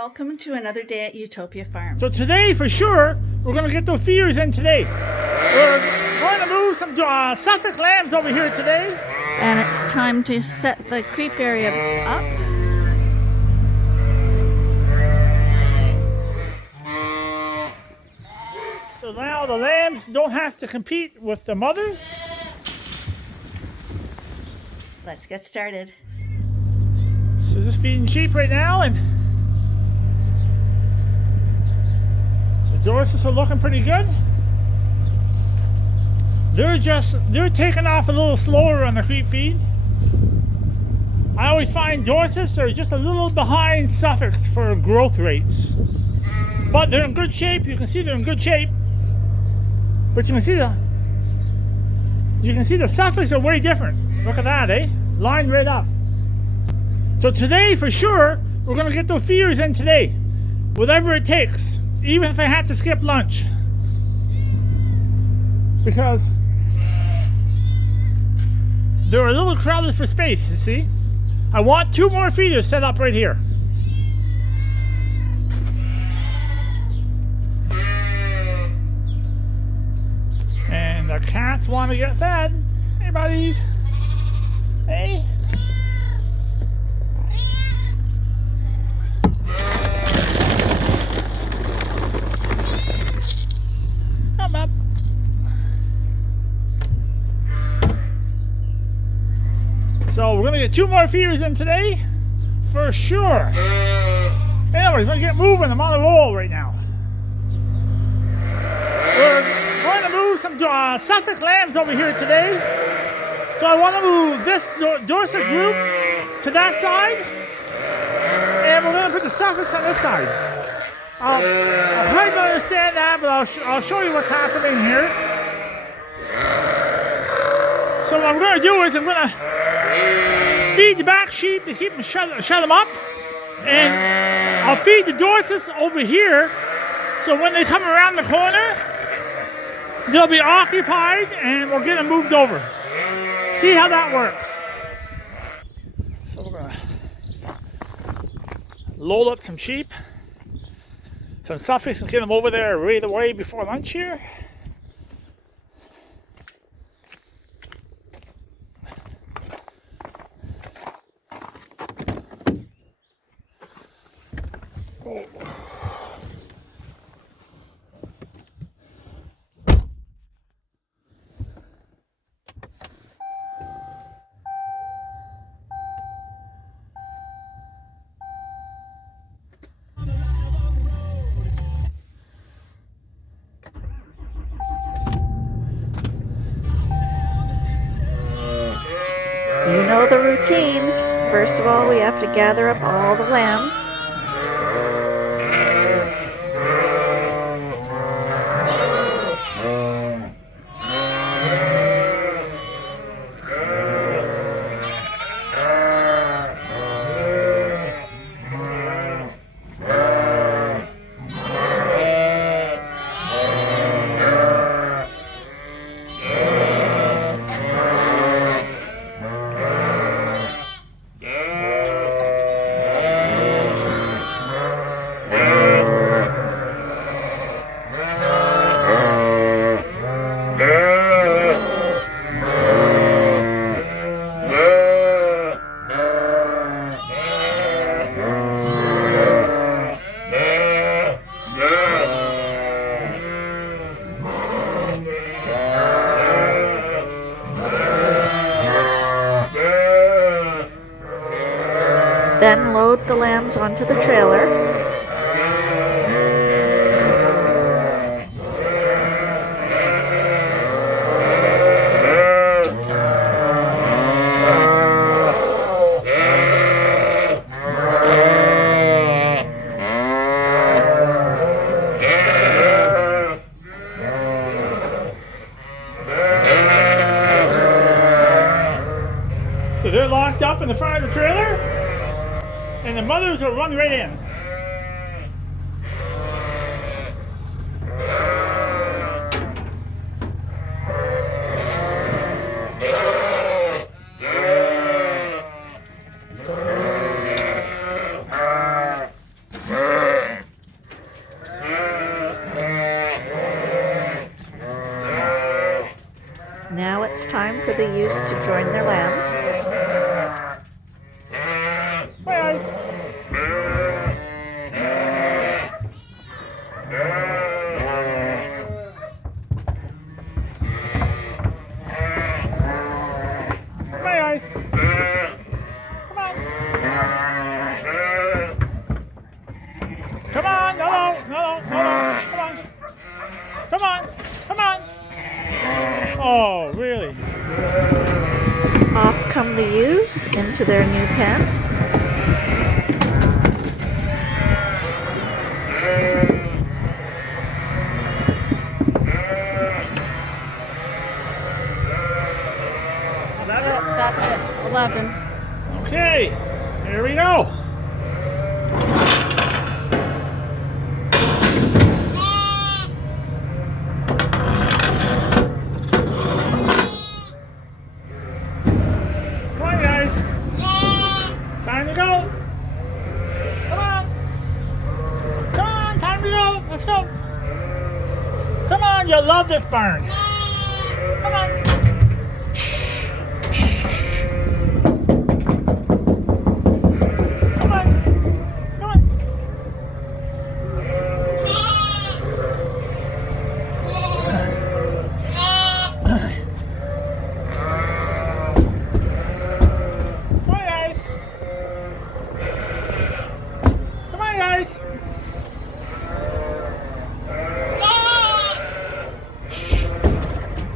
welcome to another day at Ewetopia Farms. So today, for sure, we're going to get those feeders in today. We're going to move some Sussex lambs over here today. And it's time to set the creep area up. So now the lambs don't have to compete with the mothers. Let's get started. So just feeding sheep right now, and the Dorses are looking pretty good. They're taking off a little slower on the creep feed. I always find Dorses are just a little behind Suffolks for growth rates. But they're in good shape. You can see they're in good shape. But you can see the Suffolks are way different. Look at that, eh? Lined right up. So today, for sure, we're going to get those feeders in today. Whatever it takes. Even if I had to skip lunch. Because they're a little crowded for space, you see. I want 2 more feeders set up right here. And the cats want to get fed. Hey, buddies. Hey. Come up. So we're going to get 2 more feeders in today, for sure. Anyways, let's get moving. I'm on the roll right now. We're going to move some Sussex lambs over here today. So I want to move this Dorset group to that side, and we're going to put the Suffolks on this side. I hard to understand that, but I'll show you what's happening here. So what I'm going to do is I'm going to feed the back sheep to keep them shut them up, and I'll feed the Dorses over here, so when they come around the corner, they'll be occupied, and we'll get them moved over. See how that works. So we're going to load up some sheep, some Suffolks, and get them over there right away before lunch here. You know the routine. First of all, we have to gather up all the lambs. Then load the lambs onto the trailer. So they're locked up in the front of the trailer, and the mothers will run right in. ewes to join their lambs. Hi, Ice. Hi, Ice. Come on. Come on, no, come on. Come on, come on. Oh, really? Off come the ewes into their new pen. That's it. 11. Okay, here we go. Come on, guys. Time to go. Come on. Come on, time to go. Let's go. Come on, you'll love this barn. Come on. Come on. Come on. Come on, guys. Come on, guys.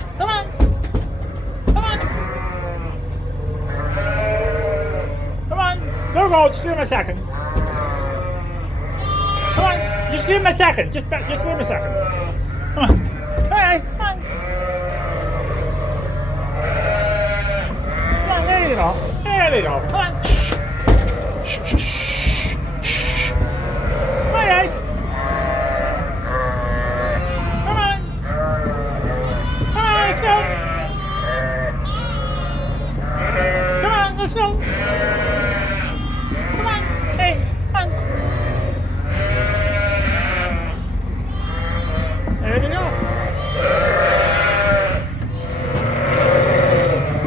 Come on. Come on. Come on. Go. Just give him a second. Come on. Just give him a second. Just give him a second. Come on. Come on, guys. Come on. Come on. There you go. There they go. Come on. Come on, guys. Come on. Come on, let's go. Come on, let's go. Come on. Hey, come on. There you go.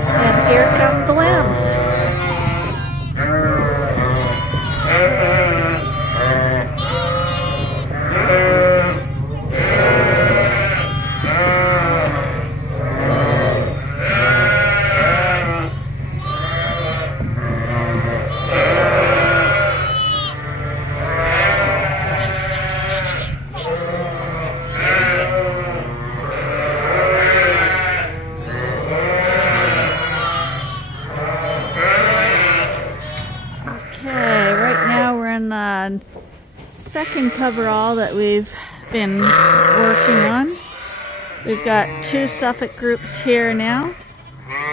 And here come the lambs. Okay, right now we're in the second coverall that we've been working on. We've got 2 Suffolk groups here now,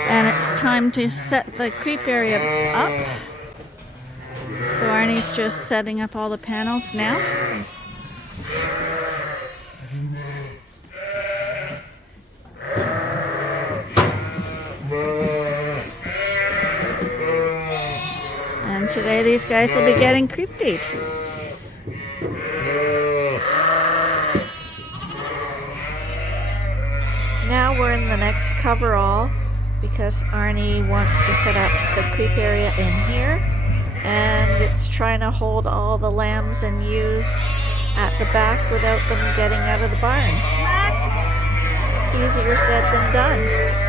and it's time to set the creep area up. So Arnie's just setting up all the panels now. And today these guys will be getting creep feed. Now we're in the next coverall because Arnie wants to set up the creep area in here, and it's trying to hold all the lambs and ewes at the back without them getting out of the barn. Easier said than done.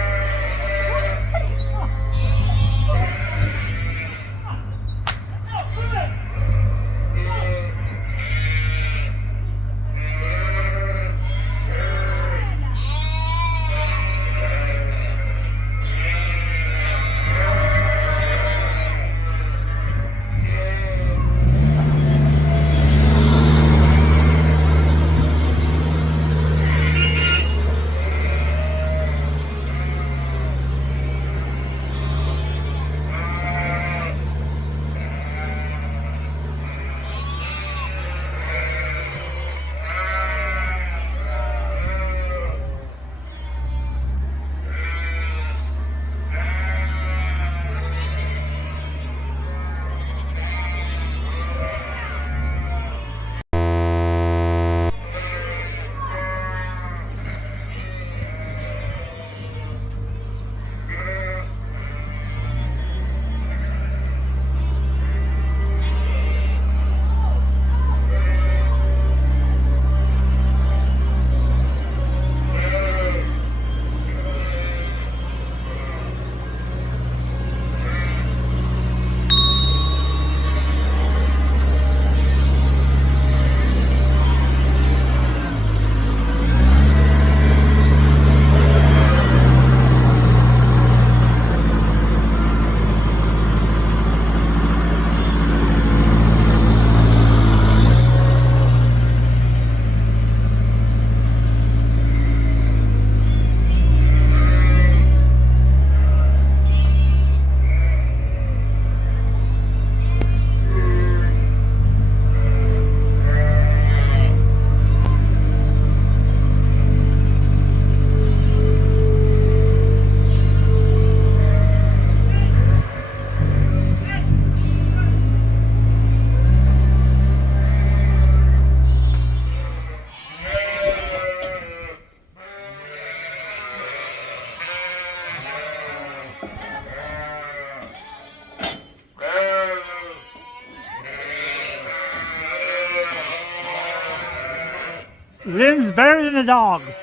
Lynn's better than the dogs.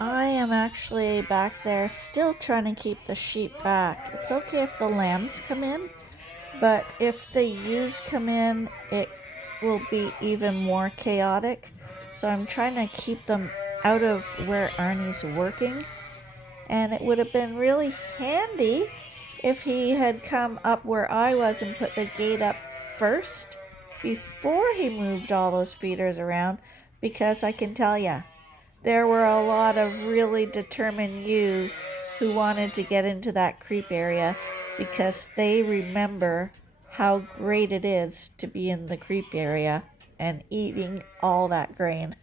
I am actually back there still trying to keep the sheep back. It's okay if the lambs come in, but if the ewes come in, it will be even more chaotic. So I'm trying to keep them out of where Arnie's working. And it would have been really handy if he had come up where I was and put the gate up first before he moved all those feeders around, because I can tell you, there were a lot of really determined ewes who wanted to get into that creep area because they remember how great it is to be in the creep area and eating all that grain.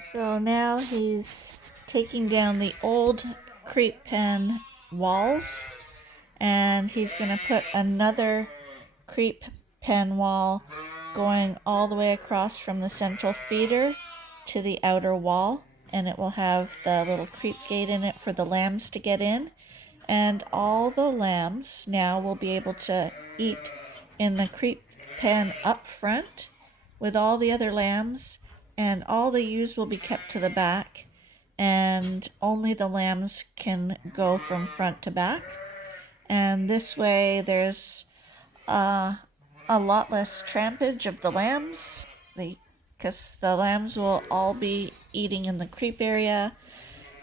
So now he's taking down the old creep pen walls, and he's going to put another creep pen wall going all the way across from the central feeder to the outer wall, and it will have the little creep gate in it for the lambs to get in, and all the lambs now will be able to eat in the creep pen up front with all the other lambs, and all the ewes will be kept to the back, and only the lambs can go from front to back. And this way there's a lot less trampage of the lambs, because the lambs will all be eating in the creep area,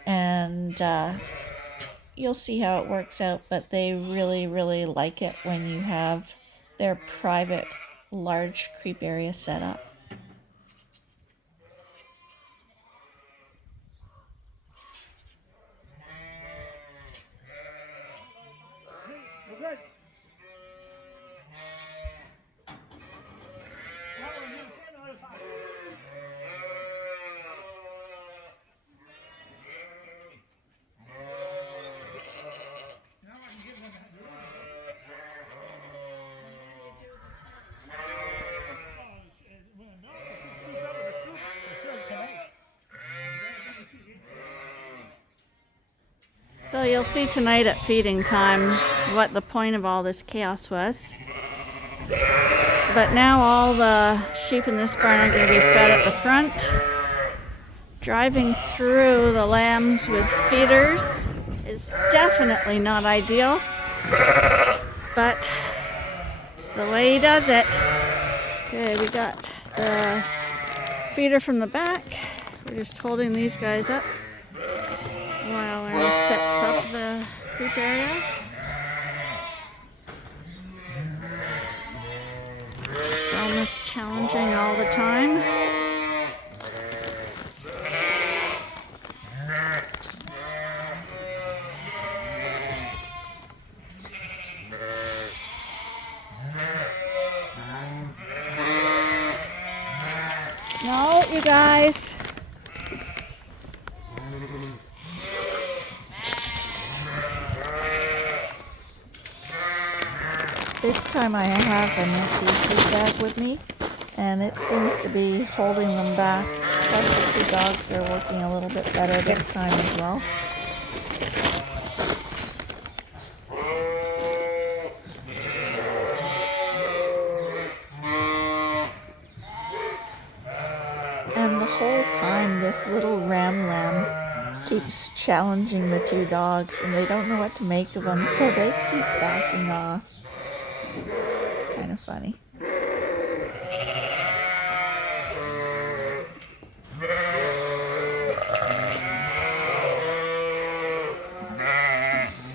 and you'll see how it works out, but they really, really like it when you have their private large creep area set up. So you'll see tonight at feeding time what the point of all this chaos was. But now all the sheep in this barn are going to be fed at the front. Driving through the lambs with feeders is definitely not ideal, but it's the way he does it. Okay, we got the feeder from the back. We're just holding these guys up while Ernie sets up the creep area. Film is challenging all the time. No, you guys. This time I have an empty feed bag with me, and it seems to be holding them back. Plus the two dogs are working a little bit better this time as well. And the whole time this little ram lamb keeps challenging the two dogs, and they don't know what to make of them, so they keep backing off. Kind of funny.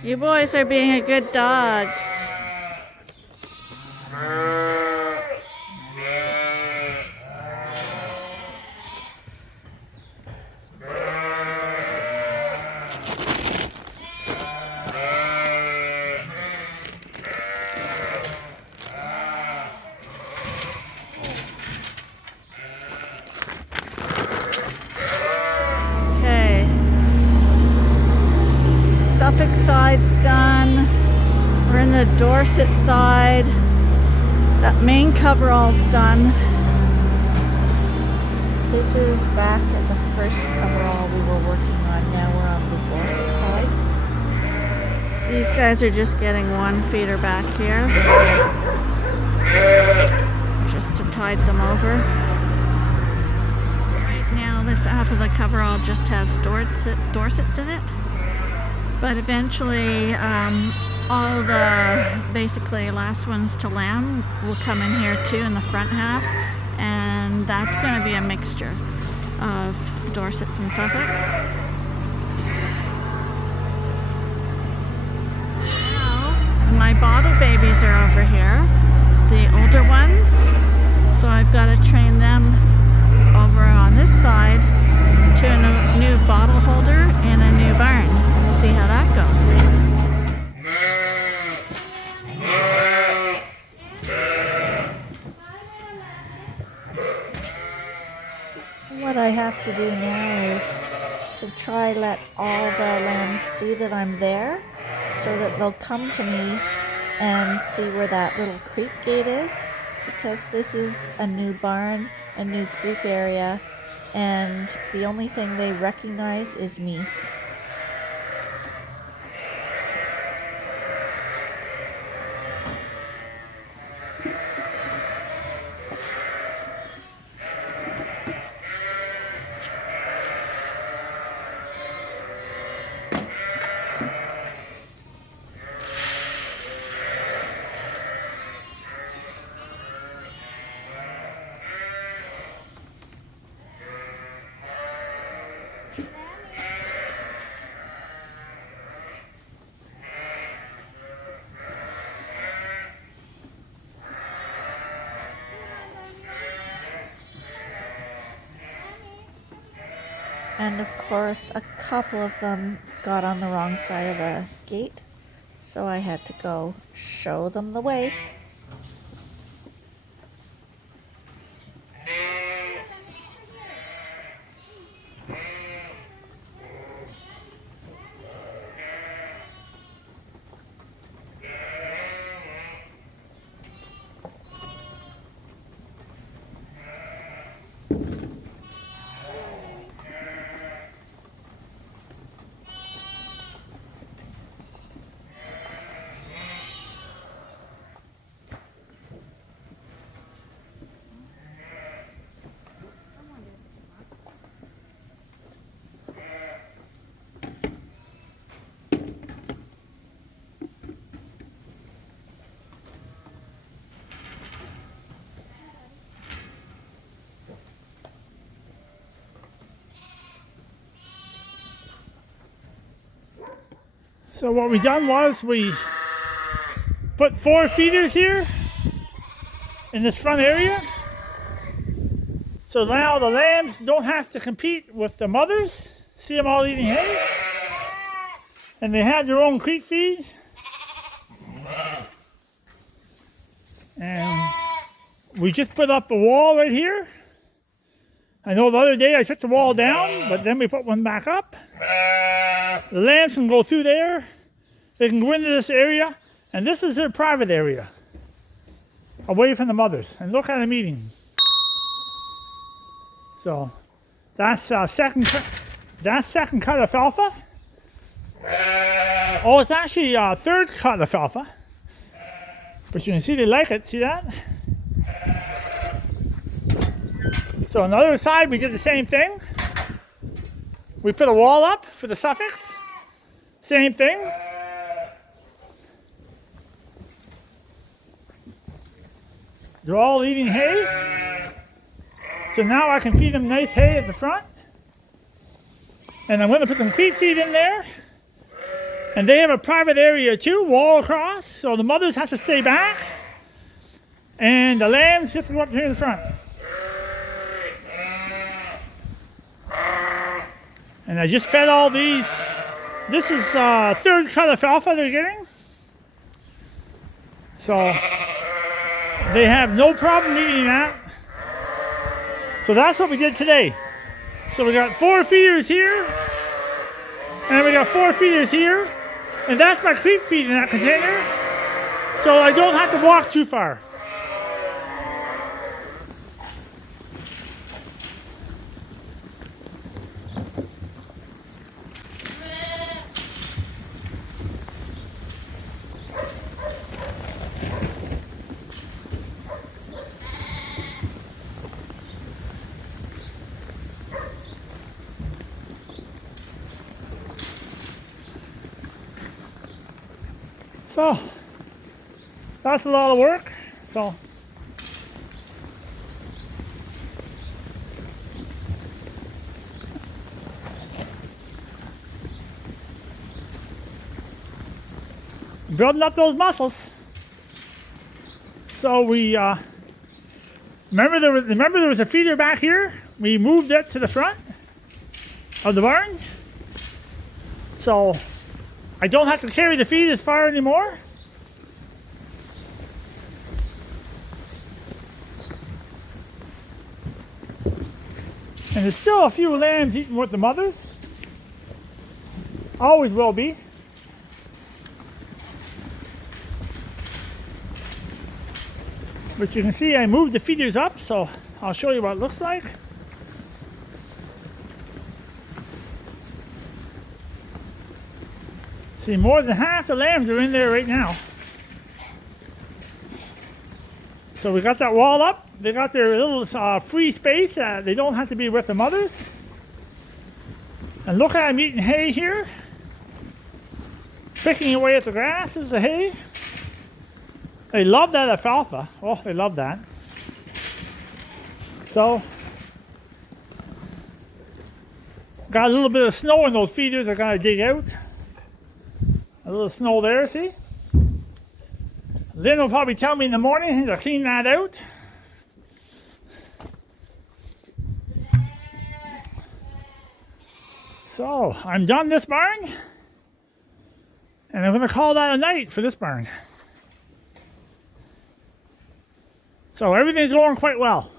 You boys are being a good dogs. Suffolk side's done. We're in the Dorset side. That main coverall's done. This is back at the first coverall we were working on. Now we're on the Dorset side. These guys are just getting one feeder back here, just to tide them over. Right now this half of the coverall just has Dorsets in it, but eventually all the basically last ones to lamb will come in here too in the front half, and that's going to be a mixture of Dorsets and Suffolks. Now my bottle babies are over here, the older ones, so I've got to train them over on this side to a new bottle holder in a new barn. See how that goes. What I have to do now is to try let all the lambs see that I'm there, so that they'll come to me and see where that little creep gate is, because this is a new barn, a new creep area, and the only thing they recognize is me. And of course, a couple of them got on the wrong side of the gate, so I had to go show them the way. So what we done was we put 4 feeders here in this front area. So now the lambs don't have to compete with the mothers. See them all eating hay. And they have their own creep feed. And we just put up a wall right here. I know the other day I took the wall down, but then we put one back up. The lambs can go through there. They can go into this area, and this is their private area, away from the mothers. And look at them eating. So that's second cut alfalfa. Oh, it's actually third cut alfalfa. But you can see they like it. See that? So on the other side, we did the same thing. We put a wall up for the Suffolks. Same thing. They're all eating hay. So now I can feed them nice hay at the front. And I'm going to put some creep feed in there. And they have a private area too, wall across. So the mothers have to stay back. And the lambs have to go up here in the front. And I just fed all these. This is third cut alfalfa they're getting. So they have no problem eating that. So that's what we did today. So we got 4 feeders here. And we got 4 feeders here. And that's my creep feed in that container. So I don't have to walk too far. So that's a lot of work. So building up those muscles. So we remember there was a feeder back here. We moved it to the front of the barn, so I don't have to carry the feed as far anymore. And there's still a few lambs eating with the mothers. Always will be. But you can see I moved the feeders up, so I'll show you what it looks like. See, more than half the lambs are in there right now. So we got that wall up. They got their little free space. They don't have to be with the mothers. And look at them eating hay here. Picking away at the grass. This is the hay. They love that alfalfa. Oh, they love that. So, got a little bit of snow in those feeders I gotta dig out. A little snow there, see? Lynn will probably tell me in the morning to clean that out. So, I'm done this barn. And I'm gonna call that a night for this barn. So everything's going quite well.